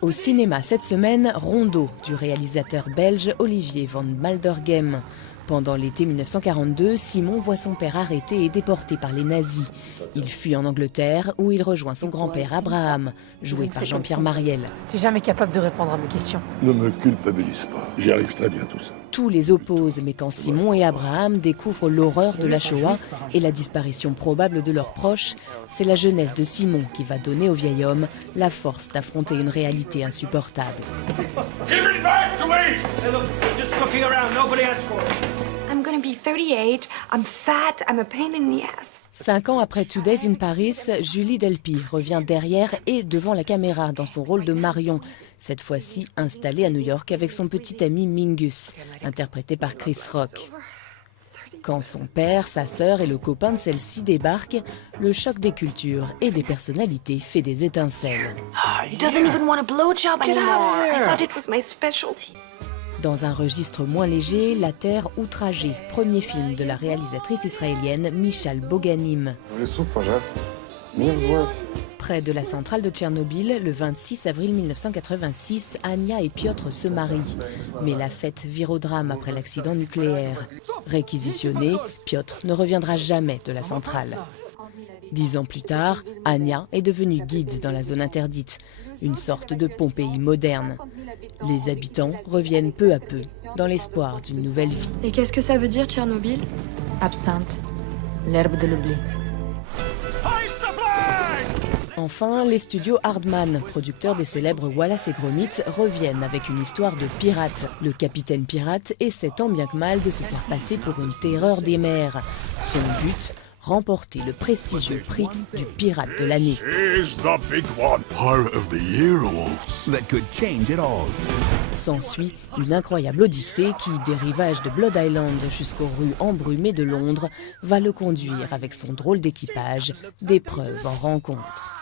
Au cinéma cette semaine, Rondeau du réalisateur belge Olivier van Maldergem. Pendant l'été 1942, Simon voit son père arrêté et déporté par les nazis. Il fuit en Angleterre où il rejoint son grand-père Abraham, joué par Jean-Pierre Mariel. Tu n'es jamais capable de répondre à mes questions. Ne me culpabilise pas, j'y arrive très bien tout ça. Tout les oppose, mais quand Simon et Abraham découvrent l'horreur de la Shoah et la disparition probable de leurs proches, c'est la jeunesse de Simon qui va donner au vieil homme la force d'affronter une réalité insupportable. Give it back to me! Hey, look, just looking around, nobody asked for it. I'm gonna be 38, I'm fat, I'm a pain in the ass. 5 ans après Two Days in Paris, Julie Delpy revient derrière et devant la caméra dans son rôle de Marion, cette fois-ci installée à New York avec son petit ami Mingus, interprété par Chris Rock. Quand son père, sa sœur et le copain de celle-ci débarquent, le choc des cultures et des personnalités fait des étincelles. He doesn't even want a blowjob anymore. I thought it was my specialty. Dans un registre moins léger, La Terre outragée, premier film de la réalisatrice israélienne Michal Boganim. Près de la centrale de Tchernobyl, le 26 avril 1986, Anya et Piotr se marient. Mais la fête vire au drame après l'accident nucléaire. Réquisitionné, Piotr ne reviendra jamais de la centrale. 10 ans plus tard, Anya est devenue guide dans la zone interdite, une sorte de Pompéi moderne. Les habitants reviennent peu à peu, dans l'espoir d'une nouvelle vie. Et qu'est-ce que ça veut dire, Tchernobyl? Absinthe, l'herbe de l'oubli. Enfin, les studios Hardman, producteurs des célèbres Wallace et Gromit, reviennent avec une histoire de pirate. Le capitaine pirate essaie tant bien que mal de se faire passer pour une terreur des mers. Son but, remporter le prestigieux prix du pirate de l'année. S'ensuit une incroyable odyssée qui, des rivages de Blood Island jusqu'aux rues embrumées de Londres, va le conduire avec son drôle d'équipage d'épreuve en rencontre.